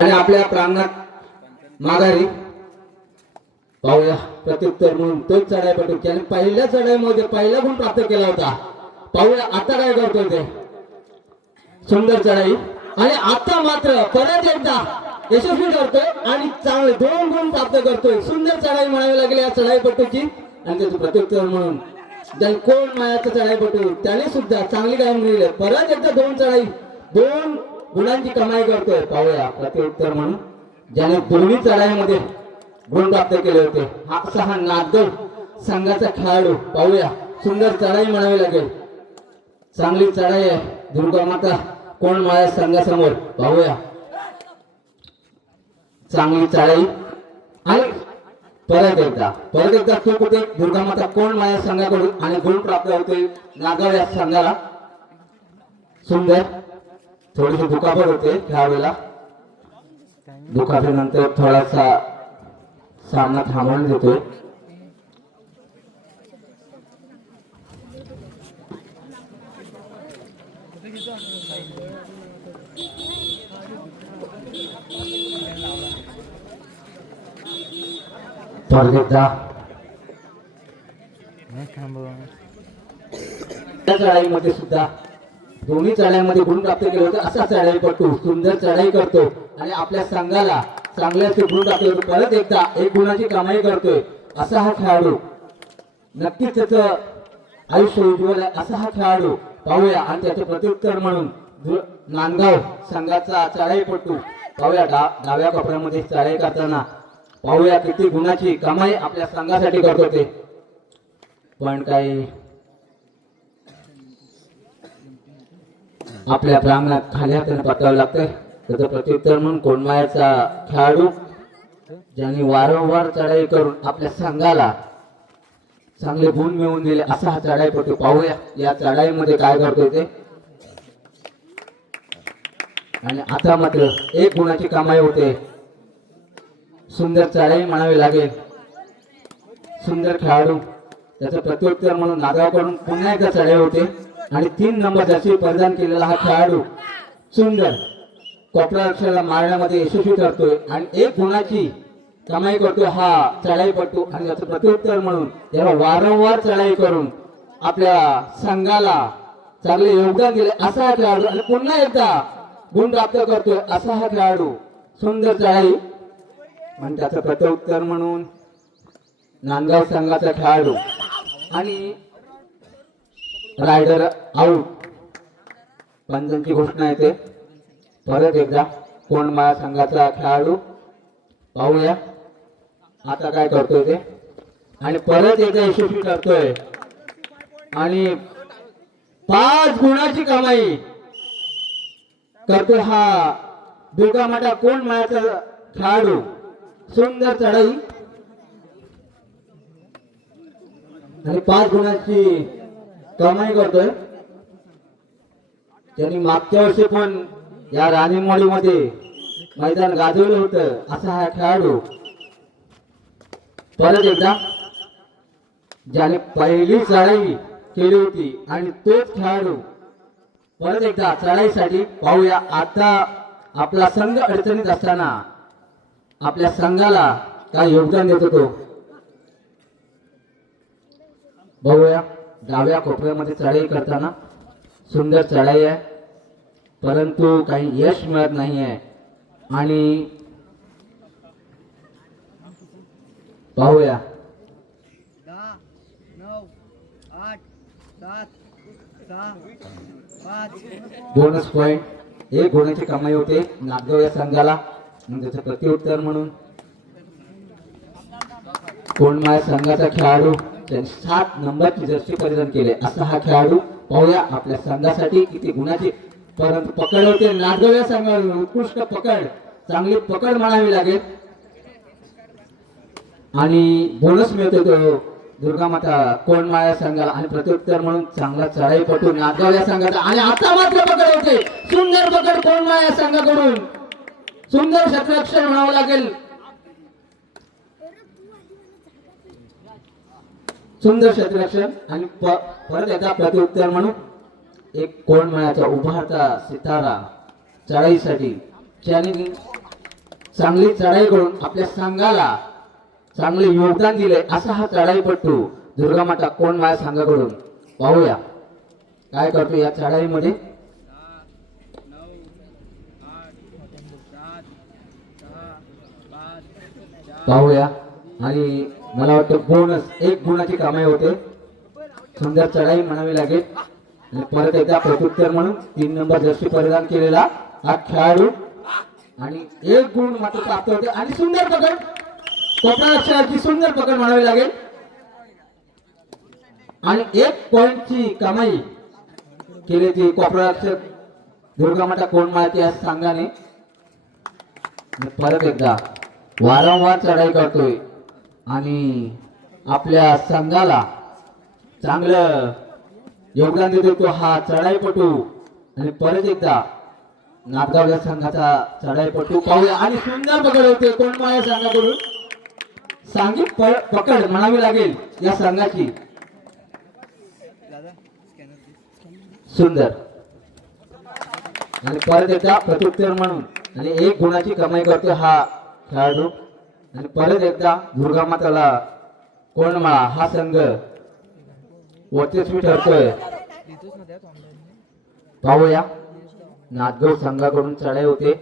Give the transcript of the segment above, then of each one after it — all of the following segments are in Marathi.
आणि आपल्या प्रांगणात माघारी पाहूया प्रत्युत्तर म्हणून तोच चढाईपटू त्याने पहिल्या चढाईमध्ये पहिला गुण प्राप्त केला होता. पाहूया आता काय करतोय ते. सुंदर चढाई आणि आता मात्र परत एकदा यशस्वी करतोय आणि चांगले 2 गुण प्राप्त करतोय. सुंदर चढाई म्हणावी लागली या चढाईपटूची आणि त्याचं प्रत्युत्तर म्हणून ज्याने कोण मायाचा चढाईपटू त्याने सुद्धा चांगली कामगिरी केली. परत एकदा 2 गुणांची कमाई करतोय. पाहूया प्रत्युत्तर म्हणून ज्याने दोन्ही चढाईमध्ये गुण प्राप्त केले होते हा नागदोर संघाचा खेळाडू. पाहूया सुंदर चढाई म्हणावी लागेल. चांगली चढाई आहे दुर्गा माता कोण माया संघासमोर. पाहूया चांगली चढाई आणि परत एकदा तू कुठे दुर्गा माता कोण माया संघाकडून आणि गुण प्राप्त होते नागाव या संघाला. सुंदर थोडीशी दुखापत होते खेळाडूला. दुखापतीनंतर थोडासा सामना थांबवून देतोय. चढाईमध्ये सुद्धा दोन्ही चढाईमध्ये गुण प्राप्त केले होते असा चढाईपटू सुंदर चढाई करतो आणि आपल्या संघाला चांगल्याचे गुण प्राप्त होतो. परत एकदा 1 गुणाची कमाई करतोय असा हा खेळाडू. नक्कीच त्याचं आयुष्य उज्ज्वल आहे असा हा खेळाडू. पाहूया आणि त्याचे प्रत्युत्तर म्हणून नांदगाव संघाचा चढाईपटू. पाहूया डाव्या कोपऱ्यामध्ये चढाई करताना पाहूया किती गुणाची कमाई आपल्या संघासाठी करतो ते. पण काही आपल्या प्रांगणात खाली हाताने पटकावं लागतंय. त्याचं प्रत्युत्तर म्हणून कोणमायाचा खेळाडू ज्यांनी वारंवार चढाई करून आपल्या संघाला चांगले गुण मिळवून दिले असा हा चढाईपटू. पाहूया या चढाईमध्ये काय करतोय ते. आणि आता मात्र 1 गुणाची कमाई होते. सुंदर चढाई म्हणावी लागेल. सुंदर खेळाडू त्याचं प्रत्युत्तर म्हणून नागावकडून पुन्हा एकदा चढाई होते आणि 3 नंबर जर्सी परिधान केलेला हा खेळाडू सुंदर कोपरा मारण्यामध्ये यशस्वी ठरतोय आणि 1 गुणाची कमाई करतोय हा चढाईपटू. आणि त्याचं प्रत्युत्तर म्हणून याला वारंवार चढाई करून आपल्या संघाला चांगले योगदान दिले असा हा खेळाडू आणि पुन्हा एकदा गुण प्राप्त करतोय असा हा खेळाडू. सुंदर चढाई आणि त्याचं प्रत्युत्तर म्हणून नांदगाव संघाचा खेळाडू आणि रायडर आउट. पंचांची घोषणा येते. परत एकदा कोण माया संघाचा खेळाडू. पाहूया आता काय करतोय ते. आणि परत एकदा यशस्वी करतोय आणि 5 गुणाची कमाई करतोय हा दुर्गा माता कोण मायाचा खेळाडू. सुंदर चढाई आणि 5 गुणाची कमाई करतोय. त्यांनी मागच्या वर्षी पण या राणीमोडीमध्ये मैदान गाजवलं होतं असा हा खेळाडू. परत एकदा ज्याने पहिली चढाई केली होती आणि तोच खेळाडू परत एकदा चढाईसाठी. पाहूया आता आपला संघ अडचणीत असताना आपल्या संघाला काय योगदान देतो तो. बघूया डाव्या कोपऱ्यामध्ये चढाई करताना सुंदर चढाई आहे परंतु काही यश मिळत नाही आहे. आणि पाहूया 10, 9, 8, 7, 6, 5 बोनस पॉइंट 1 गुणाची कमाई होते नागगाव या संघाला. त्याचं प्रत्युत्तर म्हणून कोणमाया संघाचा खेळाडू त्यांनी 7 नंबरची जर्सी परिधान केले असा हा खेळाडू. पाहूया आपल्या संघासाठी किती गुणाची परंतु पकड होते नागगाव या संघाला. उत्कृष्ट पकड चांगली पकड म्हणावी लागेल आणि बोनस मिळतो तो दुर्गा माता कोण माया संघाला. आणि प्रत्युत्तर म्हणून चांगला चढाईपटू नागगाव या संघाचा. आणि आता मात्र पकड होते सुंदर पकड कोण माया संघाकडून. सुंदर क्षेत्ररक्षण म्हणावं लागेल. सुंदर क्षेत्ररक्षण आणि परत एकदा प्रत्युत्तर म्हणून एक कोण मायाचा उभारता सितारा चढाईसाठी ज्याने चांगली चढाई करून आपल्या संघाला चांगले योगदान दिले असा हा चढाईपट्टू दुर्गामाता कोंडमाळा संघाकडून. पाहूया काय करतो या चढाईमध्ये. 10, 9, 8, 7, 6, 5, 4, पाहूया. आणि मला वाटतं बोनस 1 गुणाची कमाई होते. सुंदर चढाई म्हणावी लागेल. आणि परत एकदा प्रत्युत्तर म्हणून 3 नंबर जर्सी परिधान केलेला हा खेळाडू आणि 1 गुण मात्र प्राप्त होते. आणि सुंदर पकड, कोपरा लक्षाची सुंदर पकड म्हणावी लागेल. आणि 1 पॉइंटची कमाई केली ती कोपरा रक्षक दुर्गामाता कोंडमाळा या संघाने. आणि परत एकदा वारंवार चढाई करतोय आणि आपल्या संघाला चांगलं योगदान देतो तो हा चढाईपटू. आणि परत एकदा नागगाव या संघाचा चढाईपटू पाहूया. आणि सुंदर पकड होते कोंडमाळा संघाकडून. सांघिक पकड म्हणावी लागेल या संघाची. दादा स्कॅनर दे. सुंदर. आणि परत एकदा प्रत्युत्तर म्हणून आणि 1 गुणाची कमाई करतो हा खेळाडू. आणि परत एकदा दुर्गामाताला कोंडमाळा हा संघ वर्चस्वी ठरतोय. देतोस ना त्यात ऑनलाईन. पाहूया नागगाव संघाकडून चढाई होते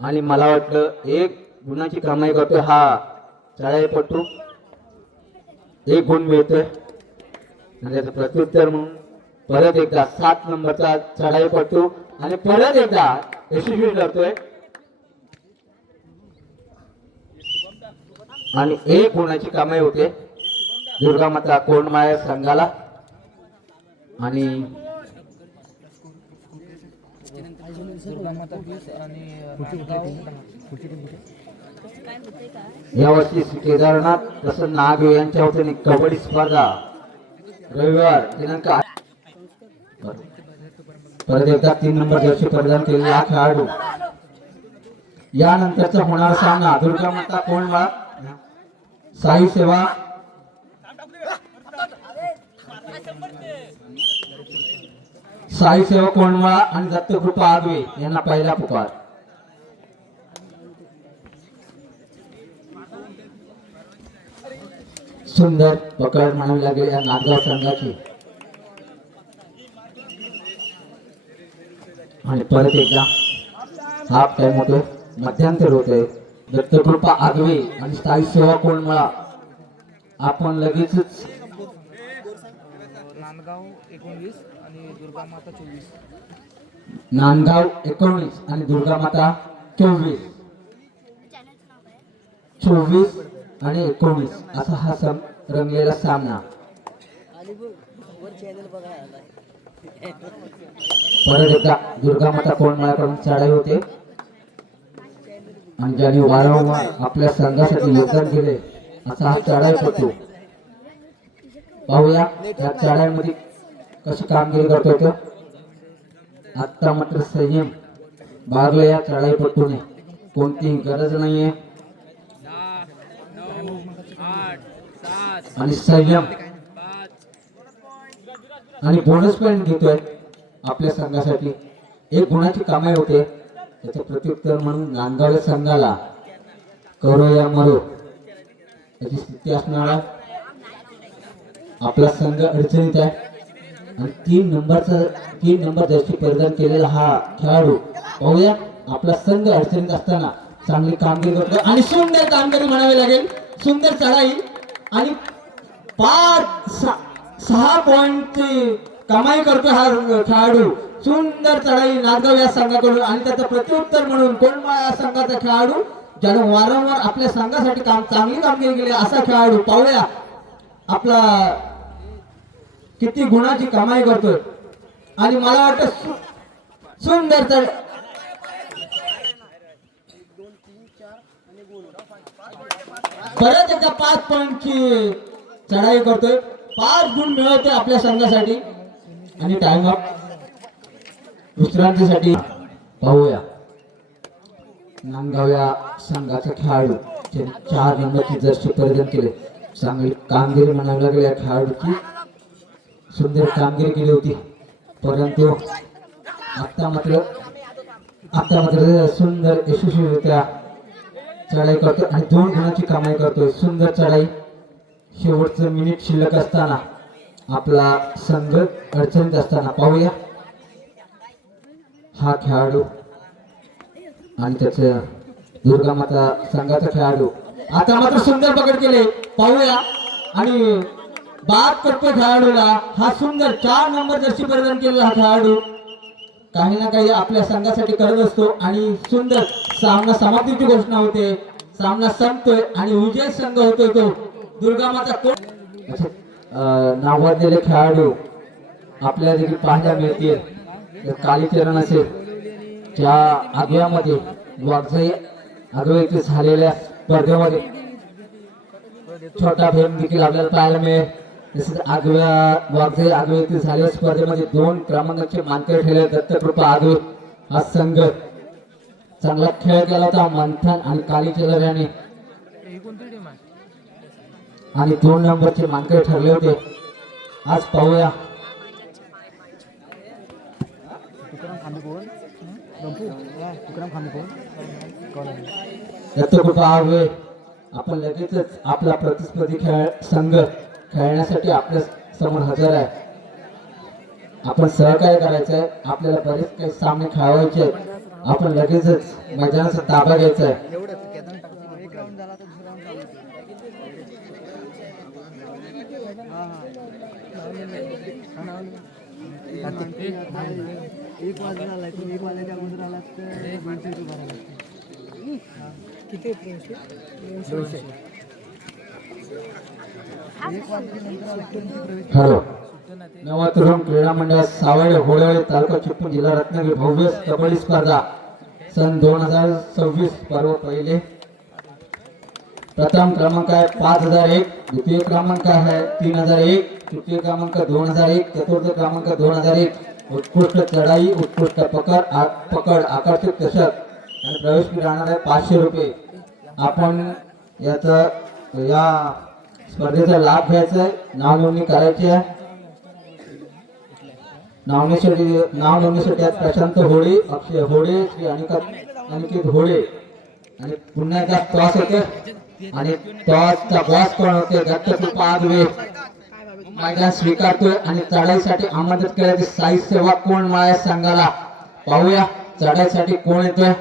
आणि मला वाटतं 1 गुणाची कमाई करतोय हा चढाईपटू. 1 गुण मिळतोय. आणि त्याचं प्रत्युत्तर म्हणून परत एकदा 7 नंबरचा चढाईपटू आणि परत एकदा यशस्वी ठरतोय. आणि 1 गुणाची कमाई होते दुर्गामाता कोंडमाळा संघाला. आणि दुर्गामाता 20 आणि नांदगाव 10. यावर्षी केदारनाथ तसं नाग यांच्या वतीने कबड्डी स्पर्धा रविवार दिनांक 8. परत एकदा 3 नंबर जर्सी परिधान केलेला हा खेळाडू. यानंतरचा होणार सामना दुर्गामाता कोंडमाळा साई सेवा कोंडमाळा आणि दत्तकृपा आगवे यांना पहिला पुकार. सुंदर पकड म्हणावी लागेल या नागगाव संघाची. आणि परत एकदा हाफ टाइम होतोय, मध्यांतर होतोय. दत्तकृपा आगवे आणि स्थायी सेवा कोंडमाळा आपण लगेचच नांदगाव 19 आणि दुर्गामाता 24. नांदगाव 19 आणि दुर्गामाता 24 आणि 19 असा हा रंगलेला सामना. परत एकदा दुर्गामाता कोंडमाळ्याकडून चढाई होते आणि ज्यांनी वारंवार आपल्या संघासाठी योगदान दिले असा हा चढाईपटू. पाहूया या चढाईमध्ये कशी कामगिरी करतोय तो. आता मात्र संयम बाळगला या चढाईपटूने. कोणतीही गरज नाहीये 10, 9, 8, 7, आणि संयम 5. आणि बोनस पॉइंट घेतोय आपल्या संघासाठी. 1 गुणाची कमाई होते. त्याचं प्रत्युत्तर म्हणून नांदगाव संघाला करो या मरो याची स्थिती असणार आहे. आपला संघ अडचणीत आहे आणि 3 नंबर जर्सी परिधान केलेला हा खेळाडू. पाहूया आपला संघ अडचणीत असताना चांगली कामगिरी करतो आणि सुंदर कामगिरी म्हणावी लागेल. सुंदर चढाई आणि 6 पॉइंटची कमाई करतो हा खेळाडू. सुंदर चढाई नांदगाव या संघाकडून आणि त्याचं प्रत्युत्तर म्हणून कोंडमाळा या संघाचा खेळाडू ज्याने वारंवार आपल्या संघासाठी चांगली कामगिरी केली असा खेळाडू. पाहूया आपला किती गुणाची कमाई करतोय. आणि मला वाटतं सुंदर चढ परत एकदा 5 पॉइंटची चढाई करतोय. 5 गुण मिळवतोय आपल्या संघासाठी. आणि टाइम अप विश्रांतीसाठी. पाहूया नांदगाव या संघाचा खेळाडू 4 नंबरची जर्सी परिधान केले. चांगली कामगिरी म्हणावी लागेल या खेळाडूची. सुंदर कामगिरी केली होती परंतु आता मात्र आता मात्र सुंदर यशस्वीरित्या चढाई करतोय आणि 2 गुणाची कमाई करतोय. सुंदर चढाई. शेवटचं मिनिट शिल्लक असताना आपला संघ अडचणीत असताना पाहूया हा खेळाडू आणि त्याचं दुर्गा माता संघाचा खेळाडू. आता मात्र सुंदर पकड केले. पाहूया आणि बाद करतो खेळाडूला. हा सुंदर 4 नंबर जर्सी परिधान केलेला हा खेळाडू काही ना काही आपल्या संघासाठी करत असतो आणि सुंदर सामना समाप्तीची घोषणा होते. सामना संपतोय आणि विजय संघ होतोय तो दुर्गा माता कोण. नावाजलेले खेळाडू आपल्याला देखील पाहायला मिळतील. कालीचरण असेल ज्या आगव्यामध्ये वागजाई आगव्या येथे झालेल्या स्पर्धेमध्ये छोटा भीम देखील आपल्याला पाहायला मिळेल. तसेच आगव्या वागजाई आगव्या येथे झालेल्या स्पर्धेमध्ये 2 क्रमांकाचे मानकरी ठरले दत्तकृपा आगवे हा संघ चांगला खेळ केला होता. मंथन आणि कालीचरण याने ही कोणती टीम आहे? आणि 2 नंबरचे मानकरी ठरले होते. आज पाहूया तुकाराम खांबे कोण? तुकाराम खांबे कोण? दत्तकृपा आगवे आपण लगेचच आपला प्रतिस्पर्धी संघ खेळण्यासाठी आपल्या समोर हजर आहे. आपण सहकार्य करायचं आहे. आपल्याला बरेच काही सामने खेळवायचे आहेत. आपण लगेचच मैदानाचा ताबा घ्यायचा आहे. एक राऊंड झाला तर दुसरा राऊंड चालू एक वाजता आलाय तुम्ही 1 वाजल्याच्या अगोदर आलात तर 200 रुपये भरायला लागतील. किती 200 1 वाजल्यानंतर आला की तुमची प्रवेश हॅलो नवा तरुण क्रीडा मंडळ सावळे होळवळे तालुका चिपळूण जिल्हा रत्नागिरी भव्य कबड्डी स्पर्धा सन 2026 पर्व पहिले. प्रथम क्रमांक आहे 5001, द्वितीय क्रमांक आहे 3001, तृतीय क्रमांक 2001, चतुर्थ क्रमांक 2001. उत्कृष्ट चढाई, उत्कृष्ट पकड, आकर्षक चषक आणि प्रवेश फी राहणार आहे 500 रुपये. आपण या स्पर्धेचा लाभ घ्यायचा आहे. नाव नोंदणी करायची आहे. नाव नोंदणीसाठी आज प्रशांत होळे, अक्षय होळे, श्री अनिकेत होळे आणि पुन्हा एकदा टॉस होते आणि टॉसचा बॉस कोण होते दत्तकृपा आगवे मैदान स्वीकारतोय आणि चढाईसाठी आमंत्रित केल्याचे साई सेवा कोण माया संघाला. पाहूया चढाईसाठी कोण येतोय.